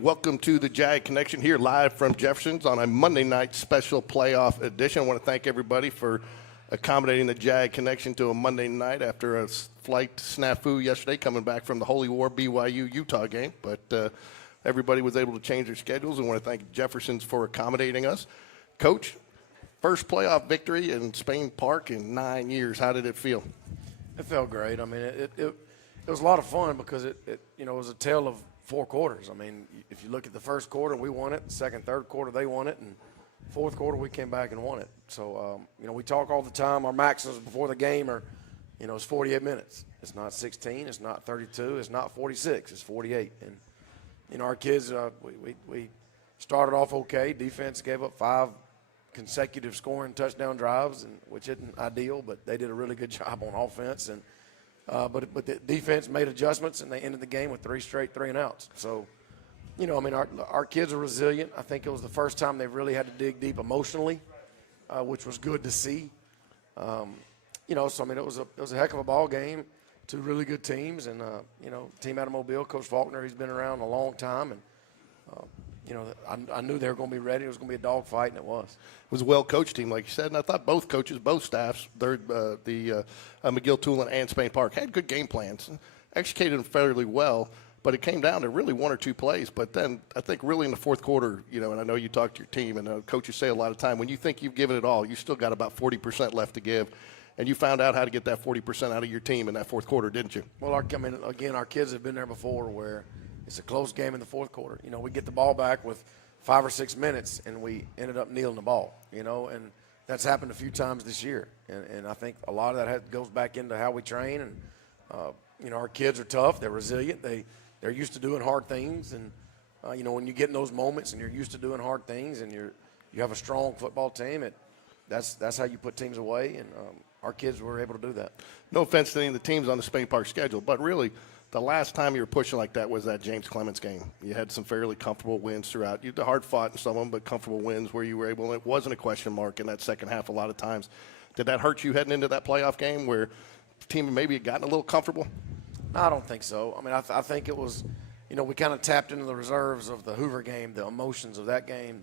Welcome to the JAG Connection here live from Jeffersons on a Monday night special playoff edition. I want to thank everybody for accommodating the JAG Connection to a Monday night after a flight snafu yesterday coming back from the Holy War BYU-Utah game. But everybody was able to change their schedules, and I want to thank Jeffersons for accommodating us. Coach, first playoff victory in Spain Park in 9 years. How did it feel? It felt great. I mean, it was a lot of fun because it was a tale of 4 quarters. I mean, if you look at the first quarter, we won it. Second, third quarter, they won it. And fourth quarter, we came back and won it. So, we talk all the time. Our maximums before the game are, it's 48 minutes. It's not 16. It's not 32. It's not 46. It's 48. And, our kids, we started off okay. Defense gave up 5 consecutive scoring touchdown drives, which isn't ideal, but they did a really good job on offense. And but the defense made adjustments, and they ended the game with 3 straight 3-and-outs. So, our kids are resilient. I think it was the first time they've really had to dig deep emotionally, which was good to see. So it was a heck of a ball game. 2 really good teams, and team out of Mobile, Coach Faulkner, he's been around a long time, and I knew they were going to be ready. It was going to be a dogfight, and it was. It was a well-coached team, like you said, and I thought both coaches, both staffs, McGill, Tulane, and Spain Park, had good game plans, executed them fairly well, but it came down to really 1 or 2 plays. But then I think really in the fourth quarter, and I know you talk to your team, and coaches say a lot of time, when you think you've given it all, you still got about 40% left to give, and you found out how to get that 40% out of your team in that fourth quarter, didn't you? Well, again, our kids have been there before where – it's a close game in the fourth quarter. We get the ball back with 5 or 6 minutes, and we ended up kneeling the ball, and that's happened a few times this year. And I think a lot of that goes back into how we train. And, our kids are tough. They're resilient. They're used to doing hard things. And, when you get in those moments and you're used to doing hard things and you have a strong football team, that's how you put teams away. And our kids were able to do that. No offense to any of the teams on the Spain Park schedule, but really – the last time you were pushing like that was that James Clements game. You had some fairly comfortable wins throughout. You hard fought in some of them, but comfortable wins where you were able, and it wasn't a question mark in that second half a lot of times. Did that hurt you heading into that playoff game where the team maybe had gotten a little comfortable? No, I don't think so. I mean, I think it was, we kind of tapped into the reserves of the Hoover game, the emotions of that game,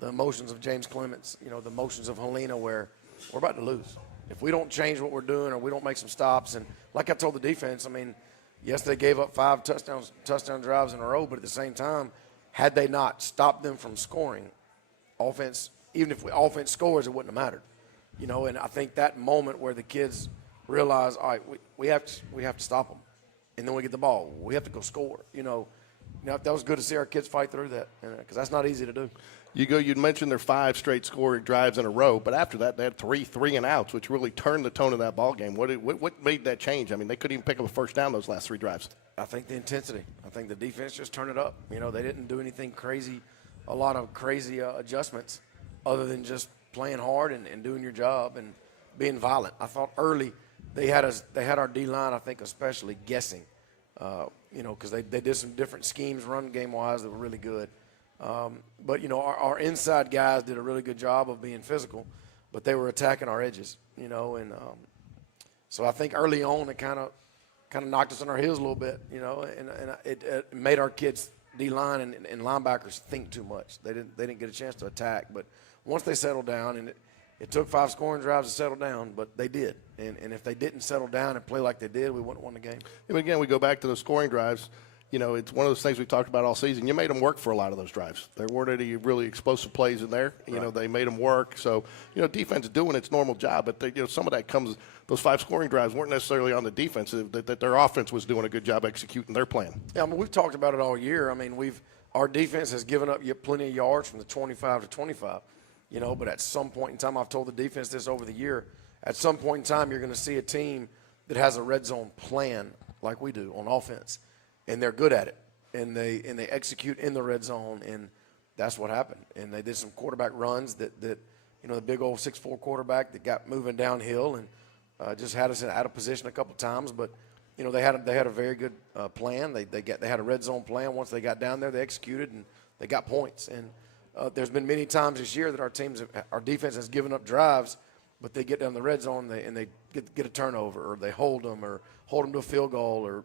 the emotions of James Clements, the emotions of Helena, where we're about to lose. If we don't change what we're doing or we don't make some stops, and like I told the defense, yes, they gave up 5 touchdown drives in a row, but at the same time, had they not stopped them from scoring, offense, even if offense scores, it wouldn't have mattered. And I think that moment where the kids realize, all right, we have to stop them, and then we get the ball, we have to go score. That was good to see our kids fight through that, because that's not easy to do. You'd mentioned their 5 straight scoring drives in a row, but after that they had 3 3-and-outs, which really turned the tone of that ball game. What made that change? They couldn't even pick up a first down those last 3 drives. I think the intensity. I think the defense just turned it up. They didn't do anything crazy, a lot of crazy adjustments, other than just playing hard and doing your job and being violent. I thought early they had our D-line, I think, especially guessing, because they did some different schemes run game-wise that were really good. But our inside guys did a really good job of being physical, but they were attacking our edges, and so I think early on it kind of knocked us on our heels a little bit, and it made our kids D-line and linebackers think too much. They didn't get a chance to attack, but once they settled down, and it took 5 scoring drives to settle down, but they did, and if they didn't settle down and play like they did, we wouldn't have won the game. And again, we go back to those scoring drives. It's one of those things we talked about all season. You made them work for a lot of those drives. There weren't any really explosive plays in there. Right. They made them work. So, defense is doing its normal job, but some of that comes. Those 5 scoring drives weren't necessarily on the defense. That their offense was doing a good job executing their plan. Yeah, we've talked about it all year. Our defense has given up plenty of yards from the 25 to 25. But at some point in time, I've told the defense this over the year. At some point in time, you're going to see a team that has a red zone plan like we do on offense. And they're good at it, and they execute in the red zone, and that's what happened. And they did some quarterback runs that the big old 6'4" quarterback that got moving downhill and just had us out of position a couple times. But they had a very good plan. They had a red zone plan. Once they got down there, they executed and they got points. And there's been many times this year that our defense has given up drives, but they get down the red zone and they get a turnover, or they hold them to a field goal, or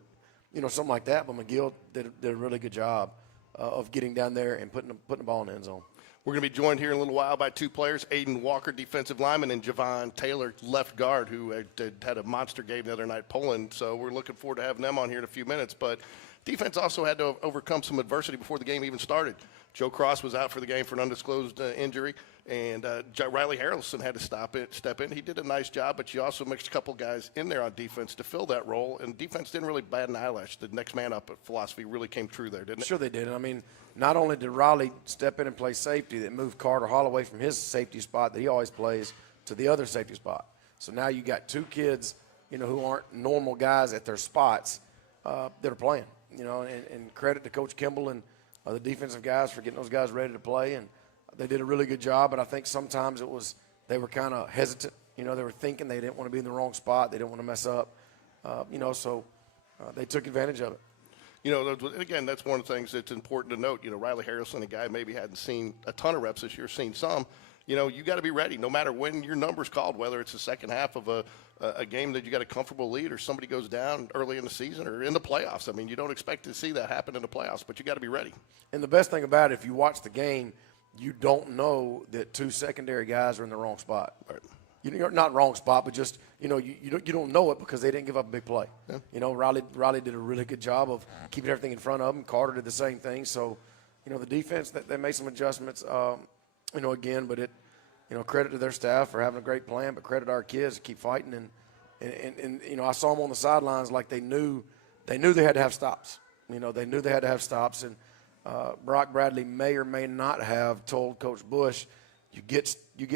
something like that. But McGill did a really good job of getting down there and putting the ball in the end zone. We're going to be joined here in a little while by two players, Aiden Walker, defensive lineman, and Javon Taylor, left guard, who had a monster game the other night, Poland. So we're looking forward to having them on here in a few minutes. But defense also had to overcome some adversity before the game even started. Joe Cross was out for the game for an undisclosed injury, and Riley Harrelson had to step in. He did a nice job, but you also mixed a couple guys in there on defense to fill that role, and defense didn't really bat an eyelash. The next man up philosophy really came true there, didn't it? Sure they did. I mean, not only did Riley step in and play safety, that moved Carter Holloway from his safety spot that he always plays to the other safety spot. So now you got two kids, who aren't normal guys at their spots that are playing, and credit to Coach Kimball and the defensive guys for getting those guys ready to play, and they did a really good job. But I think sometimes they were kind of hesitant. They were thinking they didn't want to be in the wrong spot. They didn't want to mess up, so they took advantage of it. Again, that's one of the things that's important to note. Riley Harrelson, a guy maybe hadn't seen a ton of reps this year, seen some. You got to be ready no matter when your number's called, whether it's the second half of a game that you got a comfortable lead or somebody goes down early in the season or in the playoffs. I mean, you don't expect to see that happen in the playoffs, but you got to be ready. And the best thing about it, if you watch the game, you don't know that two secondary guys are in the wrong spot. Right. You're not wrong spot, but just you don't know it because they didn't give up a big play. Yeah. Riley did a really good job of keeping everything in front of him. Carter did the same thing. So, the defense they made some adjustments. Again, but credit to their staff for having a great plan, but credit to our kids to keep fighting. And I saw them on the sidelines like they knew they had to have stops. They knew they had to have stops. And Brock Bradley may or may not have told Coach Bush, you get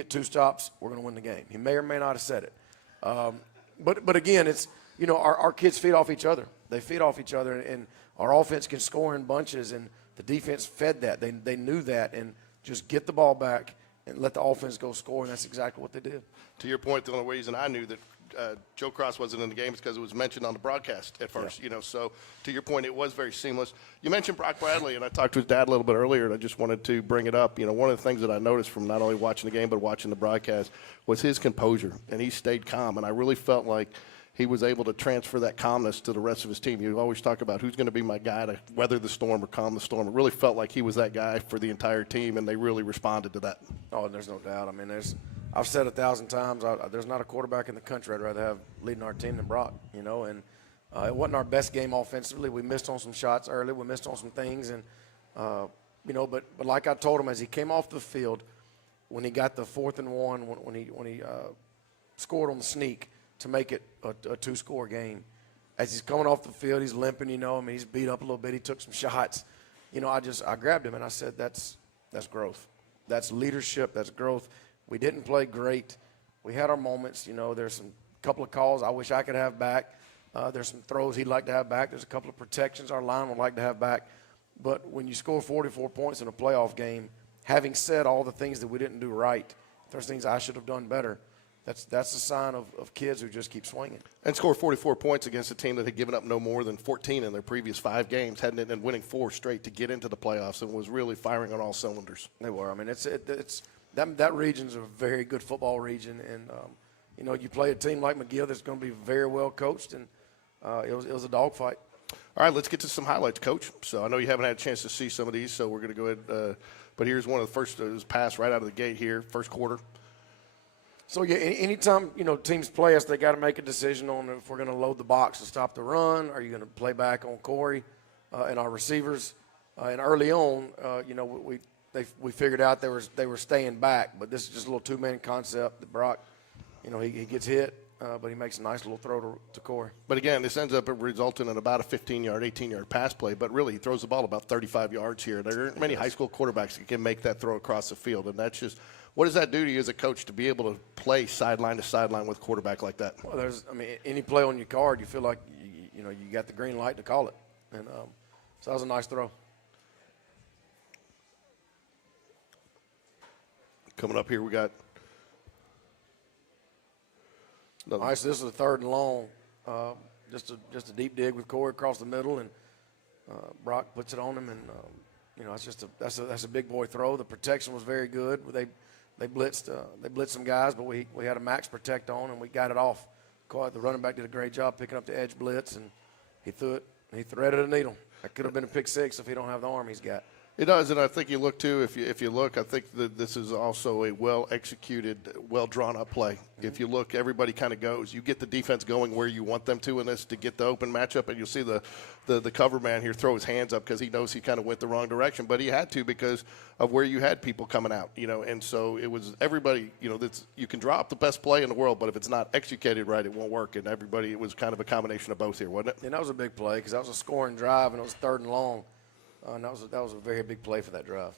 two stops, we're going to win the game. He may or may not have said it. But again, it's, our kids feed off each other. They feed off each other, and our offense can score in bunches, and the defense fed that. They knew that, and just get the ball back and let the offense go score, and that's exactly what they did. To your point, the only reason I knew that Joe Cross wasn't in the game is because it was mentioned on the broadcast at first. Yeah. So to your point, it was very seamless. You mentioned Brock Bradley, and I talked to his dad a little bit earlier, and I just wanted to bring it up. One of the things that I noticed from not only watching the game but watching the broadcast was his composure, and he stayed calm, and I really felt like he was able to transfer that calmness to the rest of his team. You always talk about who's going to be my guy to weather the storm or calm the storm. It really felt like he was that guy for the entire team, and they really responded to that. Oh, there's no doubt. I mean, I've said 1,000 times, there's not a quarterback in the country I'd rather have leading our team than Brock, and it wasn't our best game offensively. We missed on some shots early. We missed on some things, and, but like I told him as he came off the field, when he got the 4th and 1, when he scored on the sneak to make it a two-score game, as he's coming off the field, he's limping, he's beat up a little bit. He took some shots. I grabbed him and I said, that's growth. That's leadership. That's growth. We didn't play great. We had our moments. There's some couple of calls I wish I could have back. There's some throws he'd like to have back. There's a couple of protections our line would like to have back. But when you score 44 points in a playoff game, having said all the things that we didn't do right, if there's things I should have done better, that's a sign of kids who just keep swinging. And score 44 points against a team that had given up no more than 14 in their previous 5 games, hadn't and winning 4 straight to get into the playoffs, and was really firing on all cylinders. They were. I mean, that region's a very good football region, and you play a team like McGill that's going to be very well coached, and it was a dogfight. All right, let's get to some highlights, Coach. So I know you haven't had a chance to see some of these, so we're going to go ahead. But here's one of the first. It was passed right out of the gate here, first quarter. So, yeah, anytime, teams play us, they got to make a decision on if we're going to load the box to stop the run. Are you going to play back on Corey and our receivers? And early on, we figured out they were staying back, but this is just a little two-man concept that Brock, he gets hit, but he makes a nice little throw to Corey. But, again, this ends up resulting in about a 15-yard, 18-yard pass play, but really he throws the ball about 35 yards here. There aren't many high school quarterbacks that can make that throw across the field, and that's just – what does that do to you as a coach to be able to play sideline to sideline with a quarterback like that? Well, any play on your card, you feel like you got the green light to call it, and so that was a nice throw. Coming up here, we got. All right, so this is a 3rd and long, just a deep dig with Corey across the middle, and Brock puts it on him, and that's a big boy throw. The protection was very good. They blitzed some guys, but we had a max protect on, and we got it off. The running back did a great job picking up the edge blitz, and he threw it. He threaded a needle. That could have been a pick six if he don't have the arm he's got. It does, and I think you look too. If you look, I think that this is also a well executed, well drawn up play. Mm-hmm. If you look, everybody kind of goes. You get the defense going where you want them to in this to get the open matchup, and you'll see the cover man here throw his hands up because he knows he kind of went the wrong direction, but he had to because of where you had people coming out, and so it was everybody. You can drop the best play in the world, but if it's not executed right, it won't work. And everybody, it was kind of a combination of both here, wasn't it? And that was a big play because that was a scoring drive and it was 3rd and long. And that was a very big play for that drive.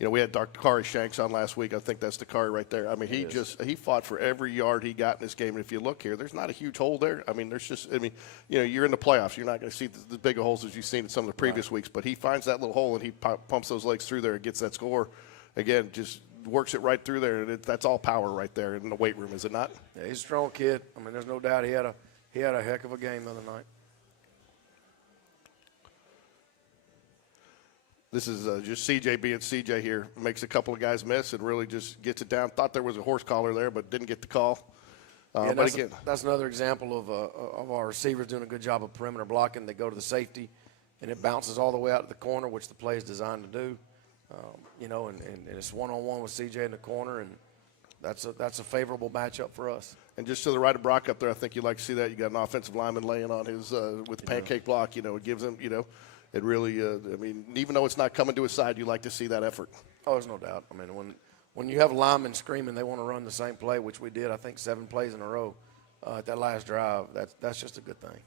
We had Dakari Shanks on last week. I think that's Dakari right there. I mean, he fought for every yard he got in this game. And if you look here, there's not a huge hole there. I mean, you're in the playoffs. You're not going to see the big holes as you've seen in some of the previous weeks. But he finds that little hole and he pumps those legs through there and gets that score. Again, just works it right through there. And that's all power right there in the weight room, is it not? Yeah, he's a strong kid. I mean, there's no doubt he had a heck of a game the other night. This is just CJ being CJ here. Makes a couple of guys miss and really just gets it down. Thought there was a horse collar there, but didn't get the call. That's another example of our receivers doing a good job of perimeter blocking. They go to the safety, and it bounces all the way out to the corner, which the play is designed to do. And it's one-on-one with CJ in the corner, and that's a favorable matchup for us. And just to the right of Brock up there, I think you'd like to see that. You got an offensive lineman laying on his with the pancake block. It gives him, it really. Even though it's not coming to his side, you like to see that effort. Oh, there's no doubt. I mean, when you have linemen screaming they want to run the same play, which we did, I think 7 plays in a row at that last drive. That's just a good thing.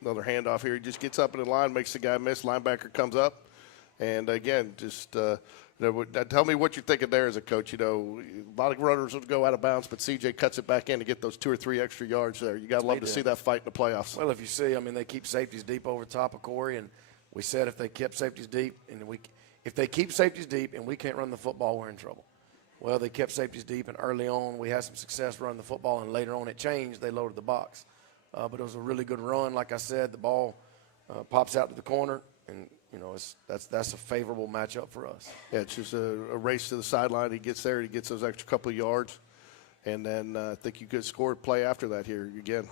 Another handoff here. He just gets up in the line, makes the guy miss. Linebacker comes up, and again, just. Tell me what you're thinking there as a coach. A lot of runners would go out of bounds, but CJ cuts it back in to get those 2 or 3 extra yards there. You got to love to see that fight in the playoffs. Well, if you see, they keep safeties deep over top of Corey, and we said if they kept safeties deep, if they keep safeties deep and we can't run the football, we're in trouble. Well, they kept safeties deep, and early on we had some success running the football, and later on it changed. They loaded the box. But it was a really good run. Like I said, the ball pops out to the corner, and that's a favorable matchup for us. Yeah, it's just a race to the sideline. He gets there, he gets those extra couple of yards, and then I think you could score a play after that here again.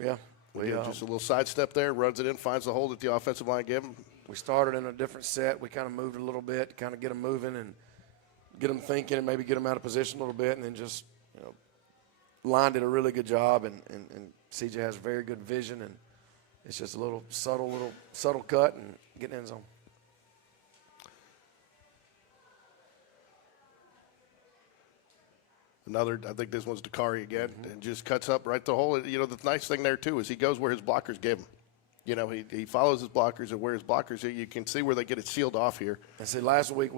Yeah. Just a little sidestep there, runs it in, finds the hole that the offensive line gave him. We started in a different set. We kind of moved a little bit to kind of get them moving and get them thinking and maybe get them out of position a little bit, and then just, line did a really good job, and CJ has very good vision, and it's just a little subtle cut and get in the end zone. I think this one's Dakari again, and just cuts up right the hole. The nice thing there, too, is he goes where his blockers give him. He follows his blockers, and where his blockers are, you can see where they get it sealed off here. And see, last week,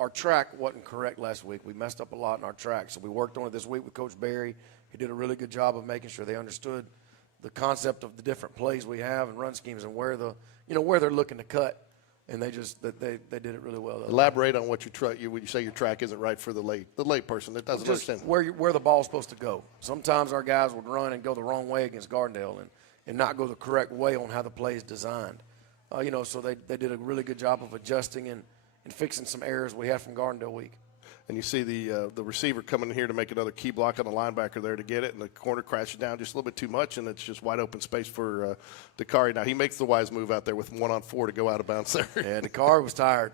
our track wasn't correct last week. We messed up a lot in our track, so we worked on it this week with Coach Barry. He did a really good job of making sure they understood the concept of the different plays we have and run schemes and where they're looking to cut, and they did it really well. Elaborate on what when you say your track isn't right for the late person that doesn't understand where the ball's supposed to go. Sometimes our guys would run and go the wrong way against Gardendale and not go the correct way on how the play is designed. So they did a really good job of adjusting and fixing some errors we had from Gardendale week. And you see the receiver coming in here to make another key block on the linebacker there to get it, and the corner crashes down just a little bit too much, and it's just wide open space for Dakari. Now, he makes the wise move out there with 1-on-4 to go out of bounds there. Yeah, Dakari was tired.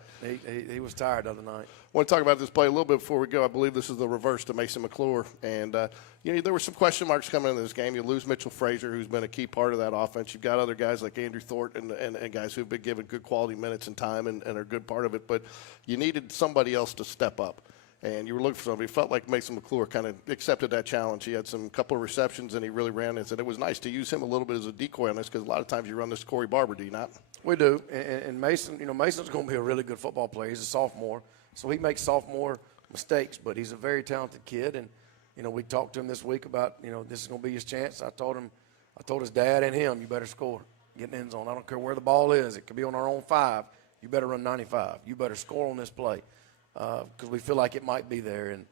He was tired the other night. I want to talk about this play a little bit before we go. I believe this is the reverse to Mason McClure. And, there were some question marks coming into this game. You lose Mitchell Frazier, who's been a key part of that offense. You've got other guys like Andrew Thort and guys who've been given good quality minutes and time and are a good part of it. But you needed somebody else to step up. And you were looking for somebody. It felt like Mason McClure kind of accepted that challenge. He had some couple of receptions, and he really ran this. And it was nice to use him a little bit as a decoy on this because a lot of times you run this to Corey Barber, do you not? We do. And Mason, Mason's going to be a really good football player. He's a sophomore, so he makes sophomore mistakes, but he's a very talented kid. And, we talked to him this week about, this is going to be his chance. I told his dad and him, you better score. Get in the end zone. I don't care where the ball is. It could be on our own 5. You better run 95. You better score on this play. Because we feel like it might be there. And,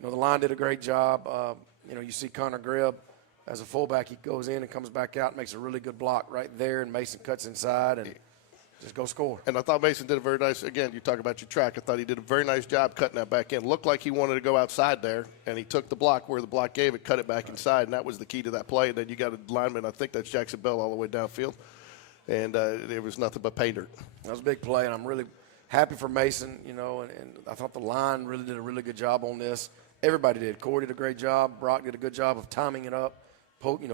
the line did a great job. You see Connor Grebb as a fullback. He goes in and comes back out and makes a really good block right there, and Mason cuts inside. And Just go score. And I thought Mason did a very nice, again, you talk about your track. I thought he did a very nice job cutting that back in. Looked like he wanted to go outside there, and he took the block where the block gave it, cut it back inside, and that was the key to that play. And then you got a lineman, I think that's Jackson Bell, all the way downfield. And there was nothing but pay dirt. That was a big play, and I'm really happy for Mason, and I thought the line really did a really good job on this. Everybody did. Corey did a great job. Brock did a good job of timing it up,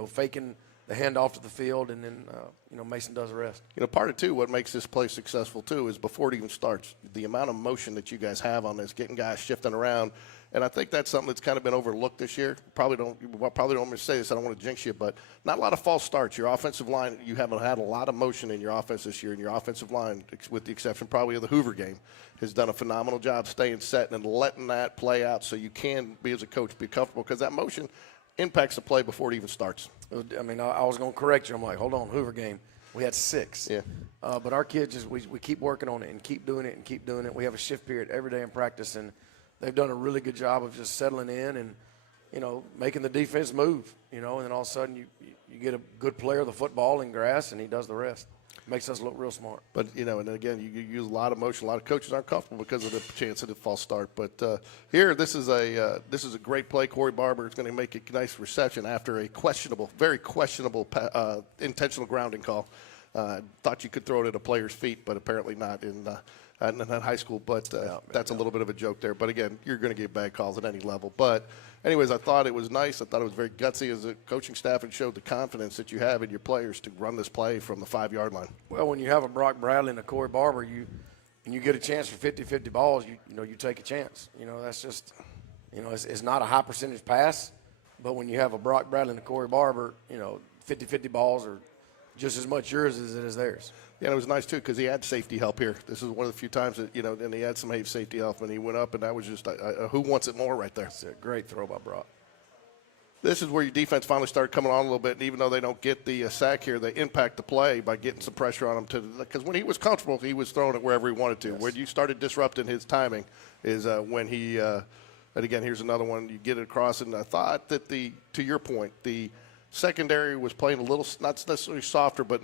faking the handoff to the field, and then, Mason does the rest. Part of, too, what makes this play successful, too, is before it even starts, the amount of motion that you guys have on this, getting guys shifting around. And I think that's something that's kind of been overlooked this year. Probably don't want me to say this. I don't want to jinx you, but not a lot of false starts. Your offensive line, you haven't had a lot of motion in your offense this year, and your offensive line, with the exception probably of the Hoover game, has done a phenomenal job staying set and letting that play out so you can be, as a coach, be comfortable, because that motion impacts the play before it even starts. I mean, I was going to correct you. I'm like, hold on, Hoover game. We had 6. Yeah. But our kids, we keep working on it and keep doing it and keep doing it. We have a shift period every day in practice, and they've done a really good job of just settling in and, making the defense move, and then all of a sudden you get a good player of the football in grass, and he does the rest. Makes us look real smart. But, and again, you use a lot of motion. A lot of coaches aren't comfortable because of the chance of a false start. But here, this is a great play. Corey Barber is going to make a nice reception after a very questionable intentional grounding call. Thought you could throw it at a player's feet, but apparently not in high school. But that's a little bit of a joke there. But, again, you're going to get bad calls at any level. But, anyways, I thought it was nice. I thought it was very gutsy as a coaching staff, and showed the confidence that you have in your players to run this play from the 5-yard line. Well, when you have a Brock Bradley and a Corey Barber, and you get a chance for 50-50 balls, you take a chance. That's just, it's not a high percentage pass, but when you have a Brock Bradley and a Corey Barber, 50-50 balls are just as much yours as it is theirs. Yeah, and it was nice, too, because he had safety help here. This is one of the few times that, and he had some safety help, and he went up, and that was just who wants it more right there. It's a great throw by Brock. This is where your defense finally started coming on a little bit, and even though they don't get the sack here, they impact the play by getting some pressure on him. Because when he was comfortable, he was throwing it wherever he wanted to. Yes. When you started disrupting his timing is when he and again, here's another one. You get it across, and I thought that to your point, the secondary was playing a little, not necessarily softer, but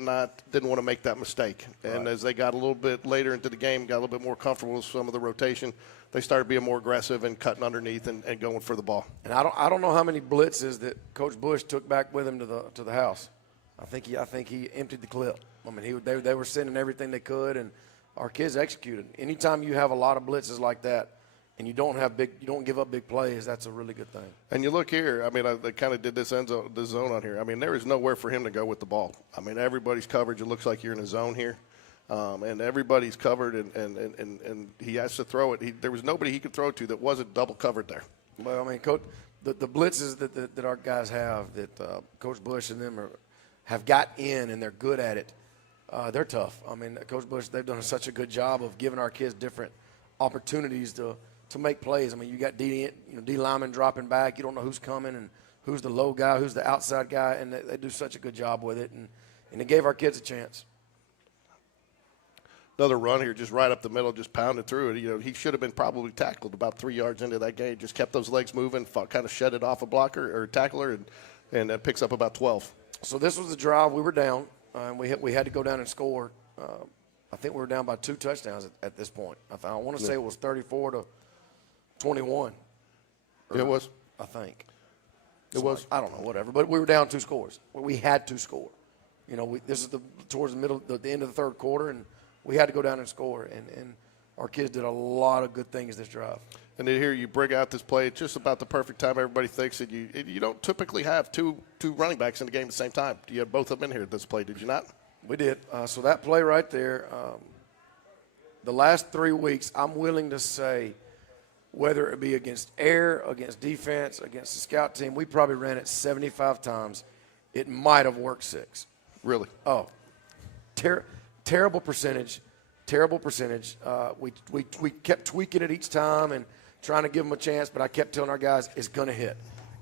didn't want to make that mistake. And right. As they got a little bit later into the game, got a little bit more comfortable with some of the rotation, they started being more aggressive and cutting underneath and going for the ball. And I don't know how many blitzes that Coach Bush took back with him to the house. I think he emptied the clip. I mean, they were sending everything they could, and our kids executed. Anytime you have a lot of blitzes like that, and you don't give up big plays, that's a really good thing. And you look here, I mean, they kind of did this zone on here. I mean, there is nowhere for him to go with the ball. I mean, everybody's coverage. It looks like you're in a zone here. And everybody's covered, and he has to throw it. There was nobody he could throw to that wasn't double covered there. Well, I mean, Coach, the blitzes that our guys have, that Coach Bush and them have got in, and they're good at it, they're tough. I mean, Coach Bush, they've done such a good job of giving our kids different opportunities to make plays. I mean, you got D lineman dropping back. You don't know who's coming and who's the low guy, who's the outside guy, and they do such a good job with it. And it gave our kids a chance. Another run here, just right up the middle, just pounded through it. He should have been probably tackled about 3 yards into that game. Just kept those legs moving, kind of shed it off a blocker or a tackler, and that picks up about 12. So this was the drive. We were down, and we had to go down and score. I think we were down by 2 touchdowns at this point. I want to say it was 34-21. It was. I think. It was. I don't know, whatever. But we were down 2 scores. We had to score. This is towards the middle, the end of the third quarter, and we had to go down and score. And our kids did a lot of good things this drive. And then here you bring out this play. It's just about the perfect time. Everybody thinks that you don't typically have two running backs in the game at the same time. You had both of them in here at this play, did you not? We did. So that play right there, the last 3 weeks, I'm willing to say, whether it be against air, against defense, against the scout team, we probably ran it 75 times. It might have worked 6. Really? Oh, terrible percentage. Terrible percentage. We kept tweaking it each time and trying to give them a chance, but I kept telling our guys, it's going to hit.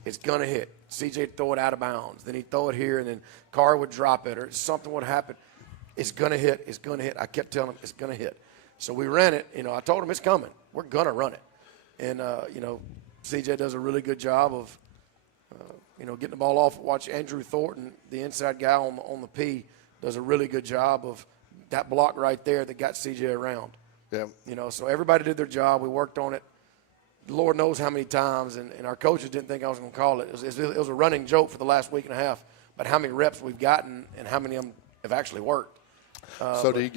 It's going to hit. CJ would throw it out of bounds. Then he'd throw it here, and then Carr would drop it, or something would happen. It's going to hit. It's going to hit. I kept telling him, it's going to hit. So we ran it. I told him it's coming. We're going to run it. And, CJ does a really good job of, getting the ball off. Watch Andrew Thornton, the inside guy on the P, does a really good job of that block right there that got CJ around. Yeah. You know, so everybody did their job. We worked on it. Lord knows how many times, and our coaches didn't think I was going to call it. It was a running joke for the last week and a half about how many reps we've gotten and how many of them have actually worked. So did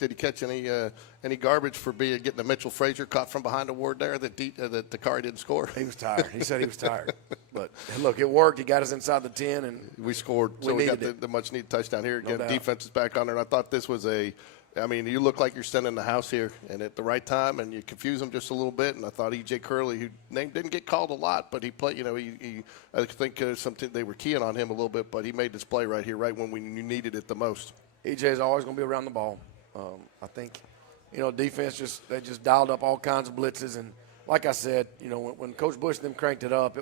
he catch any garbage for getting a Mitchell Frazier caught from behind award there that Dakari didn't score? He was tired. He said he was tired. But, look, it worked. He got us inside the 10. And we scored. So we got the much-needed touchdown here. Again, defense is back on there. And I thought this was you look like you're sending the house here and at the right time, and you confuse them just a little bit. And I thought E.J. Curley, who didn't get called a lot, but he played, I think something they were keying on him a little bit, but he made this play right here, right when you needed it the most. E.J. is always going to be around the ball. I think, defense just dialed up all kinds of blitzes. And like I said, when Coach Bush and them cranked it up,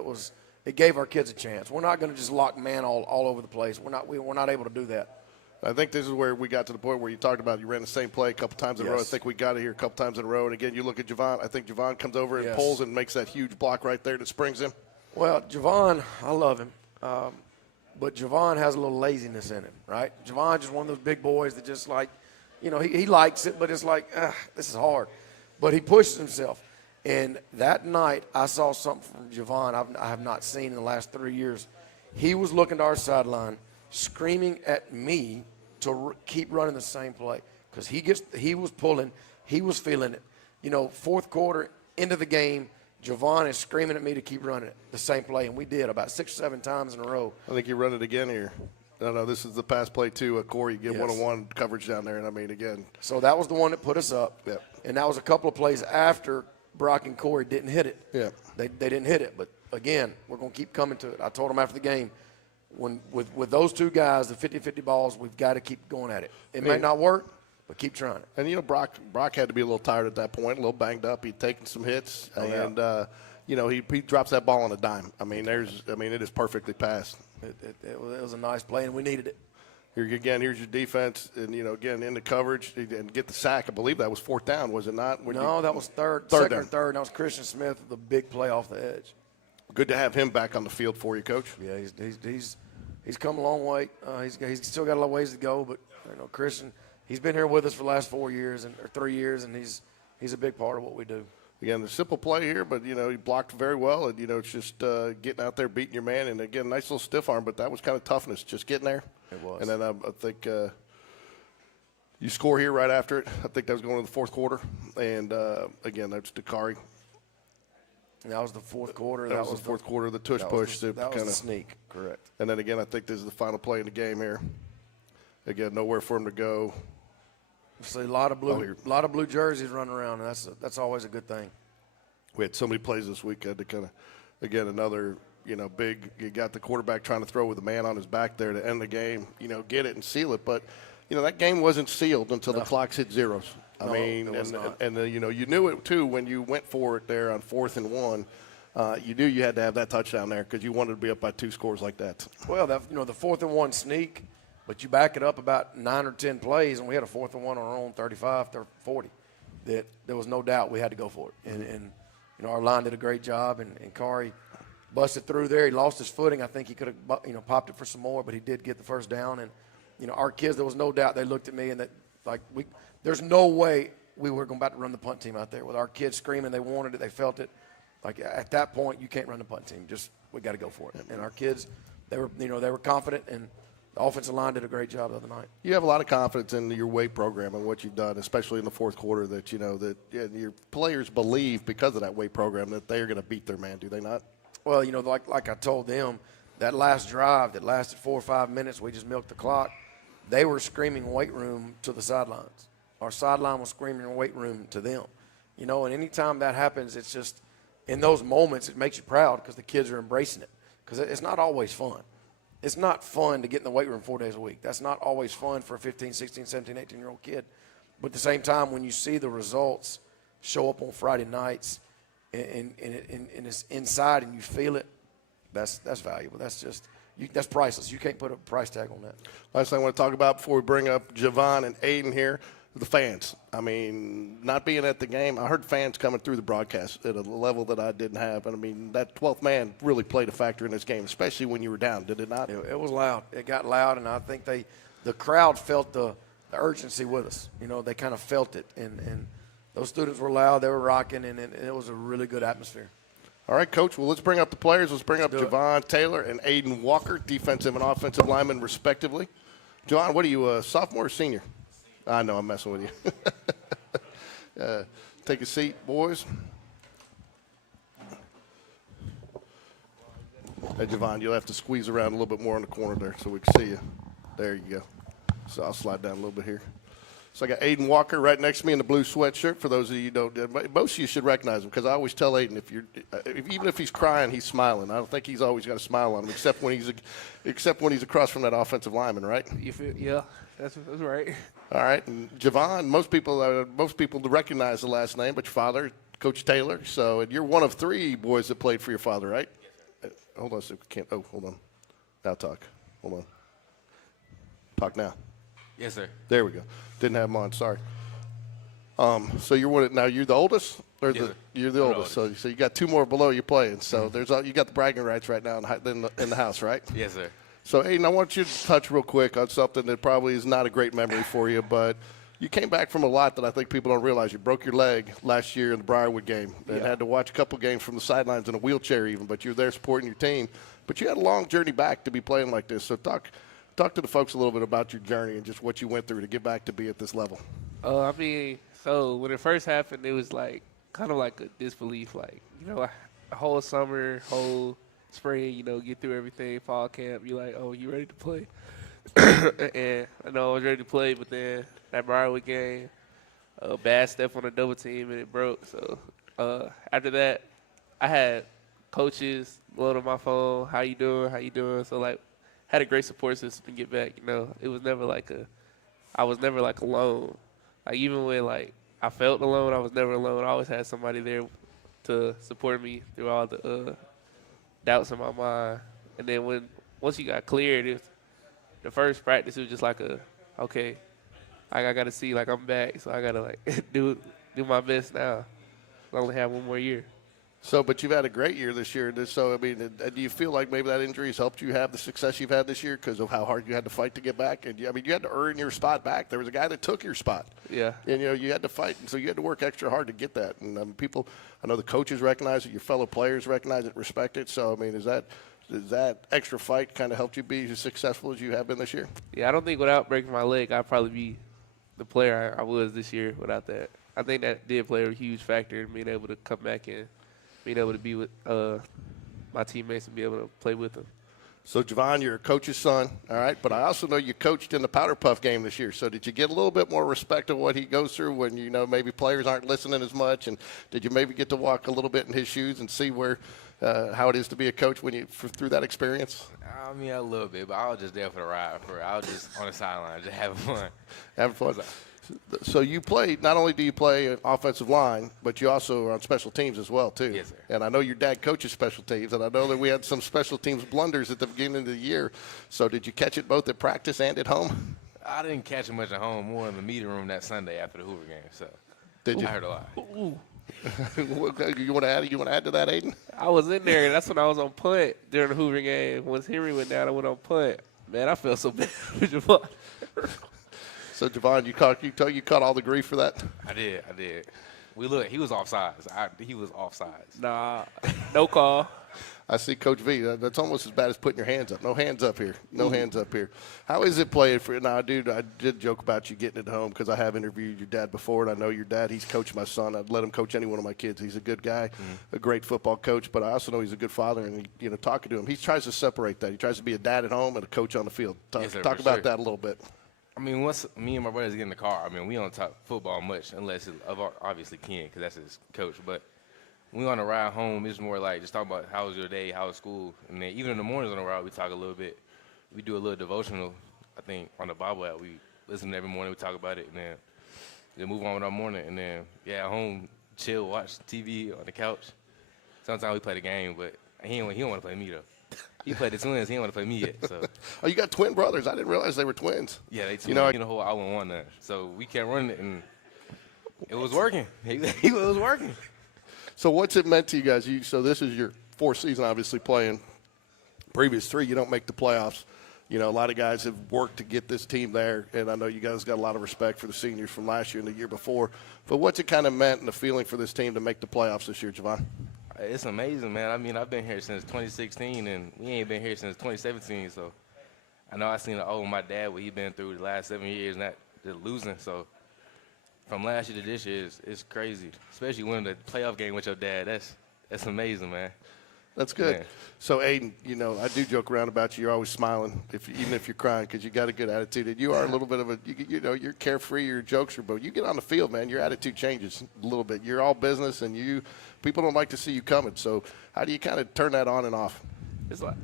it gave our kids a chance. We're not going to just lock man all over the place. We're not able to do that. I think this is where we got to the point where you talked about you ran the same play a couple times in a row. I think we got it here a couple times in a row. And, again, you look at Javon. I think Javon comes over and pulls and makes that huge block right there that springs him. Well, Javon, I love him. But Javon has a little laziness in him, right? Javon just one of those big boys that just he likes it, but it's like, this is hard. But he pushes himself. And that night I saw something from Javon I have not seen in the last 3 years. He was looking to our sideline, screaming at me to keep running the same play because he was pulling, he was feeling it. Fourth quarter, into the game, Javon is screaming at me to keep running it, the same play, and we did about 6 or 7 times in a row. I think you run it again here. No, this is the pass play too. Corey, you get one-on-one coverage down there, and again. So that was the one that put us up. Yep. And that was a couple of plays after Brock and Corey didn't hit it. Yeah. They didn't hit it, but again, we're going to keep coming to it. I told them after the game, with those two guys, the 50-50 balls, we've got to keep going at it. It may not work, but keep trying it. And, Brock had to be a little tired at that point, a little banged up. He'd taken some hits, and he drops that ball on a dime. It is perfectly passed. It was a nice play, and we needed it. Here's your defense, and, again, in the coverage and get the sack. I believe that was 4th down, was it not? No, that was third down. Or third. That was Christian Smith with the big play off the edge. Good to have him back on the field for you, Coach. Yeah, he's come a long way. He's still got a lot of ways to go, but Christian, he's been here with us for the last 4 years or 3 years, and he's a big part of what we do. Again, the simple play here, but, he blocked very well. And, it's just getting out there, beating your man. And, again, nice little stiff arm, but that was kind of toughness, just getting there. It was. And then I think you score here right after it. I think that was going to the 4th quarter. And, again, that's Dakari. And that was the 4th quarter. That was the 4th quarter, the tush push. That was the sneak, correct. And then, again, I think this is the final play in the game here. Again, nowhere for him to go. See a lot of blue jerseys running around, and that's always a good thing. We had so many plays this week. Had to kind of, again, another, big. You got the quarterback trying to throw with a man on his back there to end the game. Get it and seal it. But, that game wasn't sealed until the clocks hit zeros. You knew it too when you went for it there on 4th and 1. You knew you had to have that touchdown there because you wanted to be up by 2 scores like that. Well, the 4th and 1 sneak. But you back it up about 9 or 10 plays, and we had a 4th and 1 on our own 35, 40. That there was no doubt we had to go for it. And our line did a great job, and Kari busted through there. He lost his footing. I think he could have popped it for some more, but he did get the first down. And our kids, there was no doubt they looked at me and there's no way we were about to run the punt team out there with our kids screaming. They wanted it. They felt it. Like at that point, you can't run the punt team. We got to go for it. And our kids, they were confident, and the offensive line did a great job the other night. You have a lot of confidence in your weight program and what you've done, especially in the 4th quarter, that your players believe because of that weight program that they are going to beat their man, do they not? Well, like I told them, that last drive that lasted 4 or 5 minutes, we just milked the clock. They were screaming weight room to the sidelines. Our sideline was screaming weight room to them. And anytime that happens, it's just in those moments it makes you proud because the kids are embracing it because it's not always fun. It's not fun to get in the weight room 4 days a week. That's not always fun for a 15, 16, 17, 18-year-old kid. But at the same time, when you see the results show up on Friday nights and it's inside and you feel it, that's valuable. That's priceless. You can't put a price tag on that. Last thing I want to talk about before we bring up Javon and Aiden here, the fans. Not being at the game, I heard fans coming through the broadcast at a level that I didn't have. And, that 12th man really played a factor in this game, especially when you were down, did it not? It was loud. It got loud, and I think the crowd felt the urgency with us. You know, they kind of felt it, and those students were loud, they were rocking, and it was a really good atmosphere. All right, Coach. Well, let's bring up the players. Let's bring up Javon Taylor and Aiden Walker, defensive and offensive linemen, respectively. Javon, what are you, sophomore or senior? I know, I'm messing with you. Take a seat, boys. Hey, Javon, you'll have to squeeze around a little bit more in the corner there so we can see you. There you go. So I'll slide down a little bit here. So I got Aiden Walker right next to me in the blue sweatshirt. For those of you who don't, most of you should recognize him because I always tell Aiden even if he's crying, he's smiling. I don't think he's always got a smile on him, except when he's across from that offensive lineman, right? Yeah, that's right. All right, and Javon, most people recognize the last name, but your father, Coach Taylor. So and you're one of 3 boys that played for your father, right? Hold on a second. Can't. Oh, hold on. Now talk. Hold on. Talk now. Yes, sir. There we go. Didn't have him on. Sorry. So you're now. You're the oldest, or Yes, you're the oldest. So you got 2 more below you playing. So you got the bragging rights right now in the house, right? Yes, sir. So Aiden, I want you to touch real quick on something that probably is not a great memory for you, but you came back from a lot that I think people don't realize. You broke your leg last year in the Briarwood game and had to watch a couple games from the sidelines in a wheelchair even, but you were there supporting your team. But you had a long journey back to be playing like this. So talk to the folks a little bit about your journey and just what you went through to get back to be at this level. So when it first happened, it was kind of like a disbelief, a whole summer, whole spring, get through everything, fall camp, you're like, oh, you ready to play? And I know I was ready to play, but then that Briarwood game, a bad step on a double team, and it broke. So after that, I had coaches load on my phone, how you doing? So, had a great support system to get back. It was never I was never alone. Even when I felt alone, I was never alone. I always had somebody there to support me through all the doubts in my mind. And then once you got cleared, the first practice, it was just okay, I got to see I'm back, so I got to do my best now. I only have 1 more year. So, but you've had a great year this year. So, I mean, do you feel like maybe that injury has helped you have the success you've had this year because of how hard you had to fight to get back? And you had to earn your spot back. There was a guy that took your spot. Yeah. And, you had to fight. And so you had to work extra hard to get that. And I know the coaches recognize it. Your fellow players recognize it, respect it. So, I mean, does that extra fight kind of helped you be as successful as you have been this year? Yeah, I don't think without breaking my leg, I'd probably be the player I was this year without that. I think that did play a huge factor in being able to come back and being able to be with my teammates and be able to play with them. So, Javon, you're a coach's son, all right? But I also know you coached in the Powder Puff game this year. So did you get a little bit more respect of what he goes through when, maybe players aren't listening as much? And did you maybe get to walk a little bit in his shoes and see how it is to be a coach through that experience? I mean, a little bit, but I was just there for the ride. I was just on the sideline, just having fun. Having fun. So you played, not only do you play offensive line, but you also are on special teams as well, too. Yes, sir. And I know your dad coaches special teams, and I know that we had some special teams blunders at the beginning of the year. So did you catch it both at practice and at home? I didn't catch it much at home, more in the meeting room that Sunday after the Hoover game. So Did you? I heard a lot. You want to add to that, Aiden? I was in there, and that's when I was on punt during the Hoover game. Once Henry went down, I went on punt. Man, I felt so bad for Javon. So, Javon, you caught all the grief for that? I did. He was offsides. He was offsides. Nah, no call. I see Coach V. That's almost as bad as putting your hands up. No hands up here. No hands up here. How is it playing for you? Now, dude, I did joke about you getting it home because I have interviewed your dad before, and I know your dad. He's coached my son. I'd let him coach any one of my kids. He's a good guy, a great football coach, but I also know he's a good father, and, talking to him, he tries to separate that. He tries to be a dad at home and a coach on the field. Yes, sir, talk for about sure. that a little bit. I mean, once me and my brothers get in the car, we don't talk football much unless obviously Ken, because that's his coach. But when we on the ride home, it's more just talk about how was your day, how was school. And then even in the mornings on the ride, we talk a little bit. We do a little devotional, I think, on the Bible app. We listen every morning, we talk about it, and then move on with our morning. And then, at home, chill, watch TV on the couch. Sometimes we play the game, but he don't want to play me, though. He played the Twins. He didn't want to play me yet. So. Oh, you got twin brothers. I didn't realize they were twins. Yeah, they twins. The whole I wouldn't want that. So we kept running it, and it was working. It was working. So what's it meant to you guys? So this is your 4th season, obviously, playing. Previous 3, you don't make the playoffs. You know, a lot of guys have worked to get this team there, and I know you guys got a lot of respect for the seniors from last year and the year before. But what's it kind of meant and the feeling for this team to make the playoffs this year, Javon? It's amazing, man. I mean, I've been here since 2016, and we ain't been here since 2017. So I know I seen my dad, what he been through the last 7 years, and that just losing. So from last year to this year, it's crazy. Especially winning the playoff game with your dad. That's amazing, man. That's good. Man. So, Aiden, you know, I do joke around about you. You're always smiling, even if you're crying, because you got a good attitude. And you are a little bit of a, you know, you're carefree, you're a jokester, but you get on the field, man, your attitude changes a little bit. You're all business, and people don't like to see you coming. So how do you kind of turn that on and off? It's like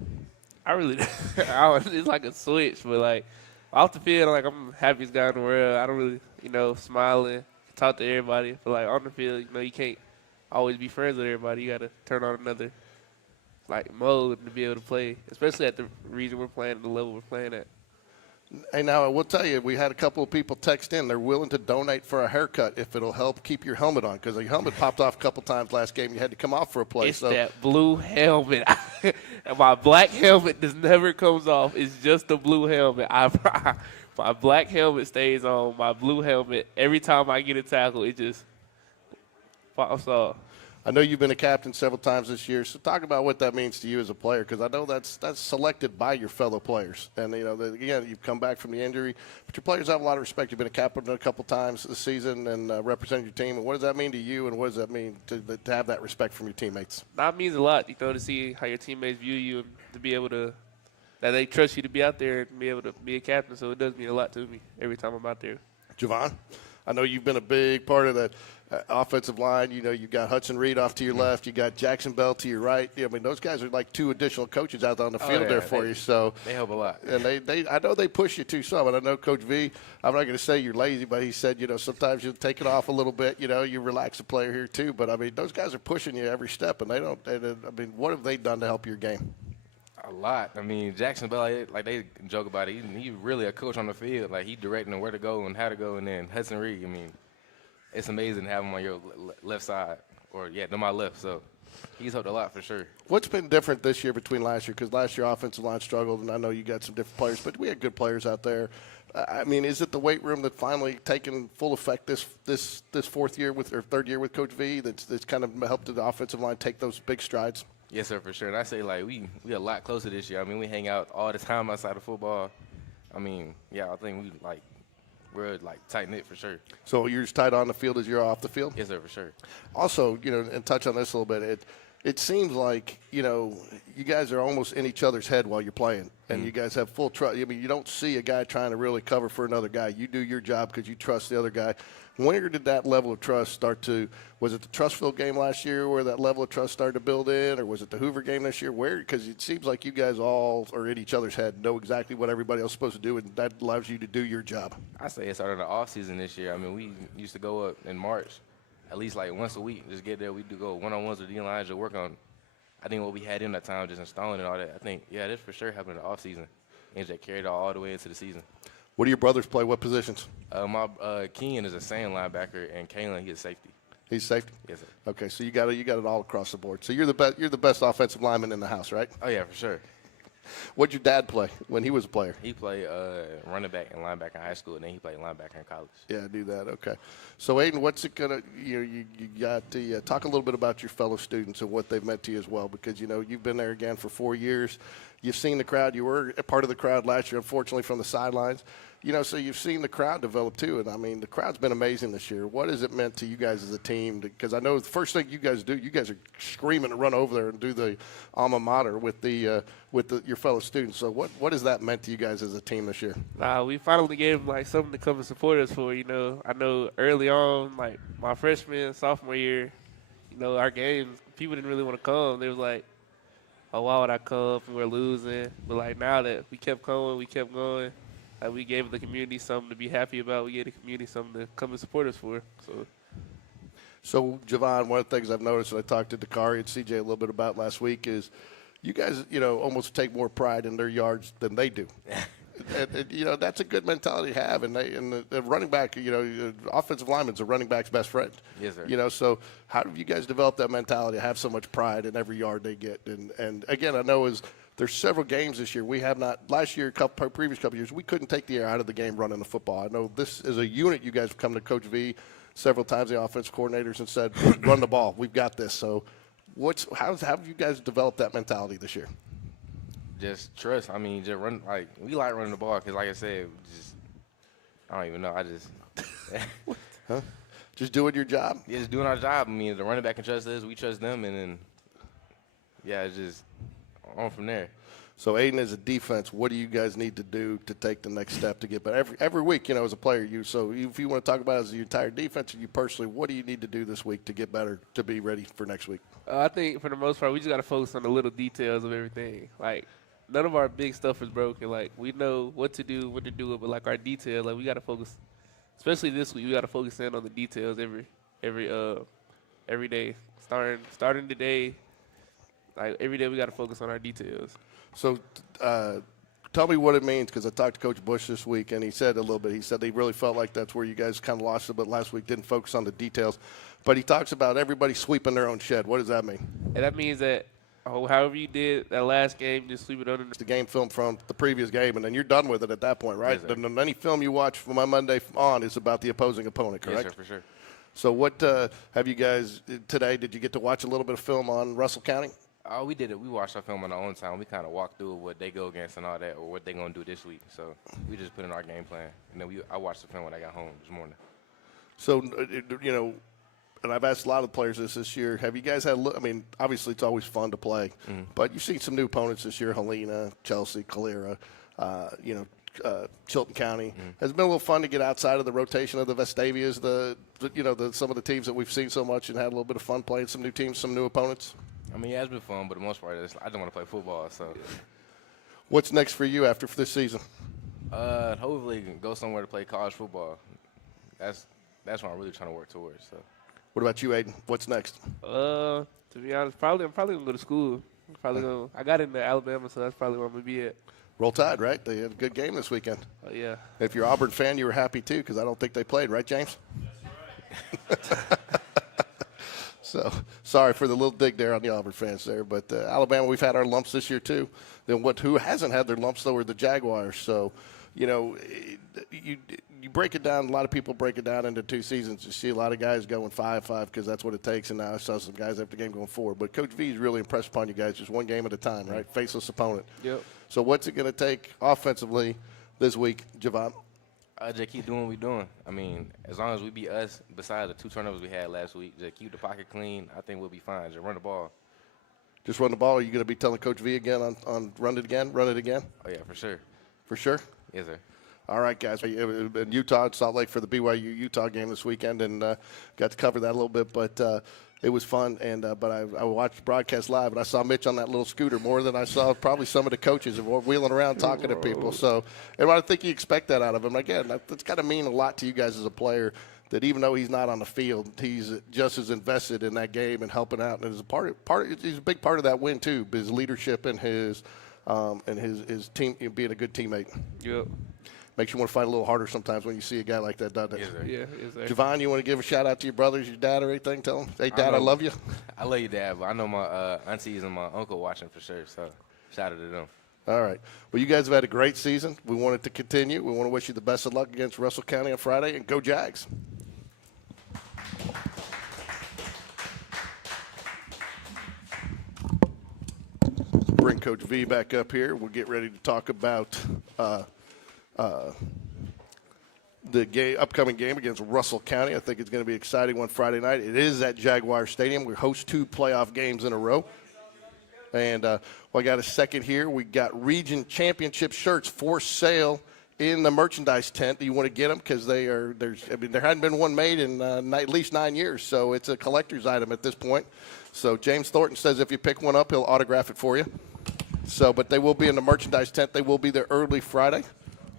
it's like a switch, but like off the field, like I'm the happiest guy in the world. I don't really, you know, smiling, talk to everybody. But like on the field, you know, you can't always be friends with everybody. You got to turn on another like mode to be able to play, especially at the region we're playing, the level we're playing at. Hey, now I will tell you, we had a couple of people text in. They're willing to donate for a haircut if it'll help keep your helmet on, because your helmet popped off a couple times last game. You had to come off for a play. It's that blue helmet. And my black helmet just never comes off. It's just the blue helmet. My black helmet stays on. My blue helmet, every time I get a tackle, it just pops off. I know you've been a captain several times this year, so talk about what that means to you as a player, because I know that's selected by your fellow players. And, you know, again, you've come back from the injury, but your players have a lot of respect. You've been a captain a couple times this season and represented your team. And what does that mean to you, and what does that mean to have that respect from your teammates? That means a lot, you know, to see how your teammates view you and to be able to, that they trust you to be out there and be able to be a captain. So it does mean a lot to me every time I'm out there. Javon, I know you've been a big part of that offensive line. You know, you got Hudson Reed off to your left. You got Jackson Bell to your right. I mean, those guys are like two additional coaches out on the field there for you. So they help a lot. And I know they push you too some. And I know Coach V, I'm not going to say you're lazy, but he said, you know, sometimes you take it off a little bit. You know, you relax the player here too. But, I mean, those guys are pushing you every step, and they don't – I mean, what have they done to help your game? A lot. I mean, Jackson Bell, like they joke about it. He's really a coach on the field. Like, he directing them where to go and how to go. And then Hudson Reed, I mean, it's amazing to have him on your left side, or to my left. So he's helped a lot for sure. What's been different this year between last year? Because last year offensive line struggled, and I know you got some different players, but we had good players out there. I mean, is it the weight room that finally taken full effect this fourth year or third year with Coach V that's kind of helped the offensive line take those big strides? Yes, sir, for sure. And I say, like, we a lot closer this year. I mean, we hang out all the time outside of football. I mean, yeah, I think we're tight-knit for sure. So you're as tight on the field as you're off the field? Yes, sir, for sure. Also, you know, and touch on this a little bit, it seems like, you know, you guys are almost in each other's head while you're playing, and you guys have full trust. I mean, you don't see a guy trying to really cover for another guy. You do your job because you trust the other guy. Where did that level of trust start to – was it the Trustville game last year where that level of trust started to build in, or was it the Hoover game this year? Where – because it seems like you guys all are in each other's head, know exactly what everybody else is supposed to do, and that allows you to do your job. I say it started the off-season this year. I mean, we used to go up in March at least like once a week. Just get there. We do go one-on-ones with D-lines to work on, I think, what we had in that time, just installing and all that. I think, yeah, this for sure happened in the off-season, and just carried it all the way into the season. What do your brothers play? What positions? My Kean is a sand linebacker, and Kalen, he's safety. He's safety? Yes, sir. Okay, so you got it all across the board. So you're the best offensive lineman in the house, right? Oh, yeah, for sure. What'd your dad play when he was a player? He played running back and linebacker in high school, and then he played linebacker in college. Yeah, I knew that. Okay. So, Aiden, what's it going to – you got to talk a little bit about your fellow students and what they've meant to you as well, because, you know, you've been there again for 4 years. You've seen the crowd. You were a part of the crowd last year, unfortunately, from the sidelines. You know, so you've seen the crowd develop too. And, I mean, the crowd's been amazing this year. What has it meant to you guys as a team? Because I know the first thing you guys do, you guys are screaming to run over there and do the alma mater with your fellow students. So what has that meant to you guys as a team this year? We finally gave them, like, something to come and support us for, you know. I know early on, like, my freshman, sophomore year, you know, our games, people didn't really want to come. They was like, oh, why would I come if we're losing? But, like, now that we kept coming, we kept going. We gave the community something to be happy about. We gave the community something to come and support us for. So, Javon, one of the things I've noticed, and I talked to Dakari and CJ a little bit about last week, is you guys, you know, almost take more pride in their yards than they do. And, you know, that's a good mentality to have. And the running back, you know, the offensive lineman's a running back's best friend. Yes, sir. You know, so how do you guys develop that mentality to have so much pride in every yard they get? And again, I know as there's several games this year we have not. Last year, previous couple years, we couldn't take the air out of the game running the football. I know this is a unit. You guys have come to Coach V several times, the offensive coordinators, and said, "Run the ball. We've got this." So, how have you guys developed that mentality this year? Just trust. I mean, just run. Like, we like running the ball because, like I said, I don't even know. I just Just doing your job. Yeah, just doing our job. I mean, the running back can trust us, we trust them, and then it's just on from there. So, Aiden, as a defense, what do you guys need to do to take the next step to get better? Every week, as a player, if you want to talk about it as the entire defense or you personally, what do you need to do this week to get better, to be ready for next week? I think for the most part, we just got to focus on the little details of everything. Like, none of our big stuff is broken. Like, we know what to do, when to do it, but, like, our detail, like, we got to focus, especially this week, we got to focus in on the details every day. Starting today, like, every day we got to focus on our details. So tell me what it means, because I talked to Coach Bush this week, and he said a little bit. He said he really felt like that's where you guys kind of lost it, but last week didn't focus on the details. But he talks about everybody sweeping their own shed. What does that mean? And that means that however you did that last game, just sweep it under the game film from the previous game, and then you're done with it at that point, right? Yes, and any film you watch from my Monday on is about the opposing opponent, correct? Yes, sir, for sure. So what have you guys today? Did you get to watch a little bit of film on Russell County? Oh, we did it. We watched our film on our own time. We kind of walked through what they go against and all that, or what they're going to do this week. So we just put in our game plan. And then I watched the film when I got home this morning. So, and I've asked a lot of players this year, have you guys had, obviously it's always fun to play, but you've seen some new opponents this year, Helena, Chelsea, Calera, Chilton County. Has it been a little fun to get outside of the rotation of the Vestavias, some of the teams that we've seen so much, and had a little bit of fun playing some new teams, some new opponents? I mean, it's been fun, but the most part, I just want to play football. So, what's next for you after this season? Hopefully, go somewhere to play college football. That's what I'm really trying to work towards. So, what about you, Aiden? What's next? To be honest, I'm probably gonna go to school. I got into Alabama, so that's probably where I'm gonna be at. Roll Tide, right? They had a good game this weekend. Yeah. If you're an Auburn fan, you were happy too, because I don't think they played, right, James? That's right. So, sorry for the little dig there on the Auburn fans there. But Alabama, we've had our lumps this year too. Then who hasn't had their lumps, though, are the Jaguars. So, you break it down. A lot of people break it down into two seasons. You see a lot of guys going 5-5 because that's what it takes. And now I saw some guys after the game going 4. But Coach V is really impressed upon you guys, just one game at a time, right? Faceless opponent. Yep. So what's it going to take offensively this week, Javon? Just keep doing what we're doing. I mean, as long as we beat us, besides the 2 turnovers we had last week, just keep the pocket clean. I think we'll be fine. Just run the ball. Just run the ball. Are you going to be telling Coach V again on run it again? Run it again? Oh, yeah, for sure. For sure? Yes, sir. All right, guys. In Utah, Salt Lake for the BYU-Utah game this weekend, and got to cover that a little bit. But it was fun, and but I watched the broadcast live, and I saw Mitch on that little scooter more than I saw probably some of the coaches wheeling around talking to people. So, and I think you expect that out of him. Again, that's got to mean a lot to you guys as a player, that even though he's not on the field, he's just as invested in that game and helping out. And as he's a big part of that win too, his leadership and his team, being a good teammate. Yep. Makes you want to fight a little harder sometimes when you see a guy like that, doesn't it? Yes, sir. Yeah, yes, sir. Javon, you want to give a shout out to your brothers, your dad, or anything? Tell them, hey, Dad, I love you. I love you, Dad, but I know my aunties and my uncle watching for sure, so shout out to them. All right. Well, you guys have had a great season. We want it to continue. We want to wish you the best of luck against Russell County on Friday, and go Jags. Bring Coach V back up here. We'll get ready to talk about the upcoming game against Russell County. I think it's going to be an exciting one Friday night. It is at Jaguar Stadium. We host 2 playoff games in a row. And I got a second here. We got region championship shirts for sale in the merchandise tent. You want to get them because there hadn't been one made in at least 9 years. So it's a collector's item at this point. So James Thornton says if you pick one up, he'll autograph it for you. So, but they will be in the merchandise tent. They will be there early Friday.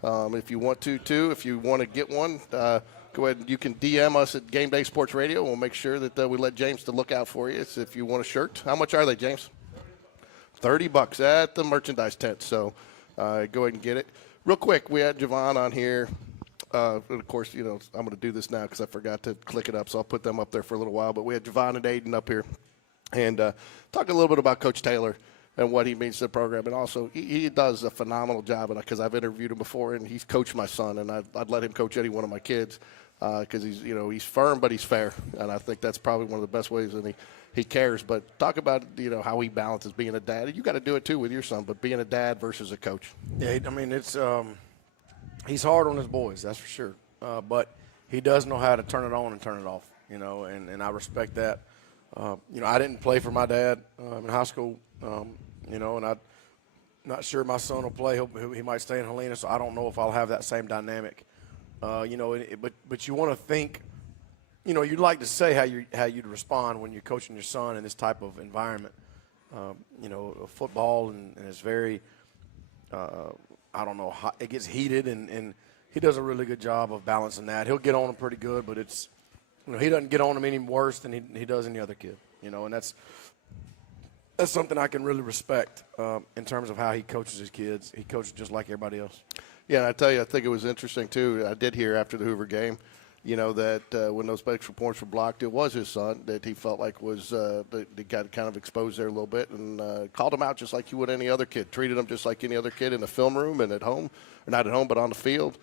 If you want to, too, if you want to get one, go ahead and you can DM us at GameDay Sports Radio. We'll make sure that we let James to look out for you if you want a shirt. How much are they, James? $30 at the merchandise tent. So go ahead and get it. Real quick, we had Javon on here. And of course, I'm going to do this now because I forgot to click it up, so I'll put them up there for a little while. But we had Javon and Aiden up here and talk a little bit about Coach Taylor. and what he means to the program. And also, he does a phenomenal job, because I've interviewed him before, and he's coached my son, and I'd let him coach any one of my kids because he's firm, but he's fair, and I think that's probably one of the best ways that he cares. But talk about how he balances being a dad. You got to do it too with your son, but being a dad versus a coach. Yeah, I mean it's he's hard on his boys, that's for sure. But he does know how to turn it on and turn it off, and I respect that. I didn't play for my dad in high school, and I'm not sure my son will play. He might stay in Helena, so I don't know if I'll have that same dynamic. But you want to think, you'd like to say how you'd respond when you're coaching your son in this type of environment. Football and it's very, it gets heated, and he does a really good job of balancing that. He'll get on him pretty good, but it's, he doesn't get on him any worse than he does any other kid, and that's something I can really respect in terms of how he coaches his kids. He coaches just like everybody else. Yeah, and I tell you, I think it was interesting, too. I did hear after the Hoover game, that when those extra points were blocked, it was his son that he felt like they got kind of exposed there a little bit, and called him out just like you would any other kid, treated him just like any other kid in the film room and at home, or not at home, but on the field.